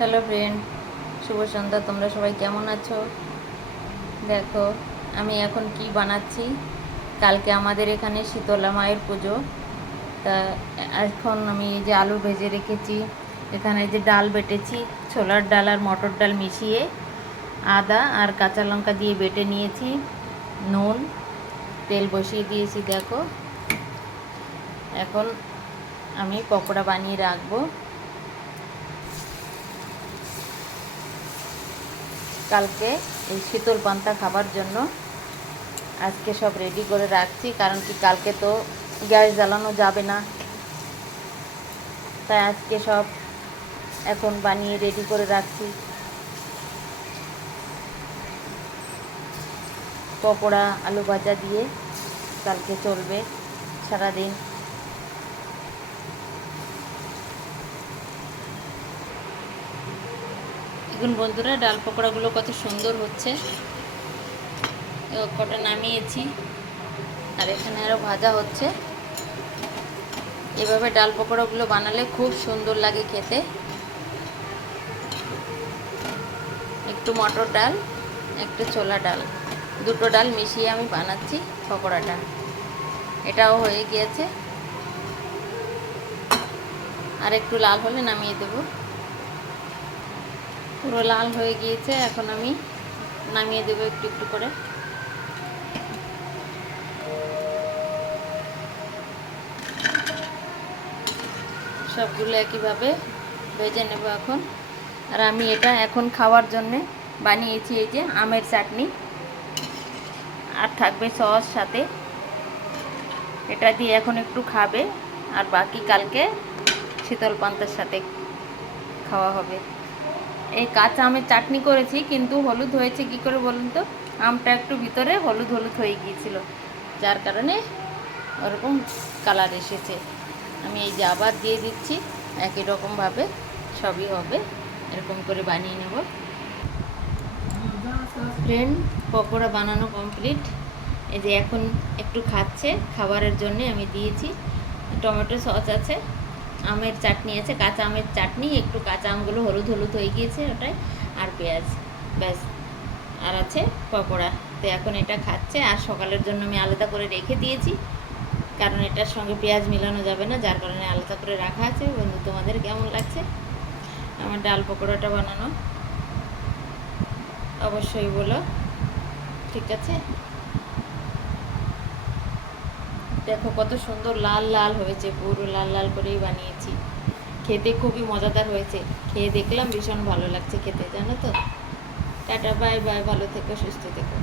Hello friend, শুভ সন্ধ্যা। তোমরা সবাই কেমন আছো? দেখো আমি এখন কি বানাচ্ছি। কালকে আমাদের এখানে শীতলা মায়ের পুজো। তা এখন আমি এই যে আলু ভেজে রেখেছি, এখানে যে ডাল বেটেছি, ছোলার ডাল আর মটর ডাল মিশিয়ে আদা আর কাঁচা লঙ্কা দিয়ে বেটে নিয়েছি। নুন, তেল বসিয়ে দিয়েছি। দেখো এখন আমি পকোড়া বানিয়ে রাখবো কালকে এই শীতল পান্তা খাবার জন্য। আজকে সব রেডি করে রাখছি, কারণ কি কালকে তো গ্যাস জ্বালানো যাবে না, তাই আজকে সব এখন বানিয়ে রেডি করে রাখছি। পকোড়া আলু ভাজা দিয়ে কালকে চলবে সারাদিন। এখন বন্ধুরা ডাল পকোড়াগুলো কত সুন্দর হচ্ছে, কটা নামিয়েছি আর এখানে আরও ভাজা হচ্ছে। এভাবে ডাল পকোড়াগুলো বানালে খুব সুন্দর লাগে খেতে। একটু মটর ডাল, একটু ছোলা ডাল, দুটো ডাল মিশিয়ে আমি বানাচ্ছি পকোড়াটা। এটাও হয়ে গিয়েছে, আর একটু লাল হলে নামিয়ে দেব। পুরো লাল হয়ে গিয়েছে, এখন আমি নামিয়ে দেব একটু একটু করে। সবগুলো একইভাবে ভেজে নেব এখন। আর আমি এটা এখন খাওয়ার জন্যে বানিয়েছি এই যে আমের চাটনি, আর থাকবে সস সাথে। এটা দিয়ে এখন একটু খাবে, আর বাকি কালকে শীতল পান্তার সাথে খাওয়া হবে। এই কাঁচা আমের চাটনি করেছি, কিন্তু হলুদ হয়েছে কি করে বলুন তো? আমটা একটু ভিতরে হলুদ হলুদ হয়ে গিয়েছিল, যার কারণে ওরকম কালার এসেছে। আমি এই যে আবার দিয়ে দিচ্ছি, একই রকমভাবে সবই হবে, এরকম করে বানিয়ে নেব। ফ্রেন্ড, পকোড়া বানানো কমপ্লিট। এই যে এখন একটু খাচ্ছে, খাবারের জন্য আমি দিয়েছি। টমেটো সস আছে, আমের চাটনি আছে, কাঁচা আমের চাটনি, একটু কাঁচা আমগুলো হলুদ হলুদ হয়ে গিয়েছে ওটাই, আর পেঁয়াজ, ব্যাস। আর আছে পকোড়া। তো এখন এটা খাচ্ছে, আর সকালের জন্য আমি আলাদা করে রেখে দিয়েছি, কারণ এটার সঙ্গে পেঁয়াজ মেলানো যাবে না, যার কারণে আলাদা করে রাখা আছে। বন্ধু, তোমাদের কেমন লাগছে আমার ডাল পকোড়াটা বানানো? অবশ্যই বলো, ঠিক আছে? দেখো কত সুন্দর লাল লাল হয়েছে, পুরো লাল লাল করেই বানিয়েছি। খেতে খুবই মজাদার হয়েছে, খেয়ে দেখলাম ভীষণ ভালো লাগছে খেতে, জানো তো। টাটা, বাই বাই, ভালো থেকো, সুস্থ থেকো।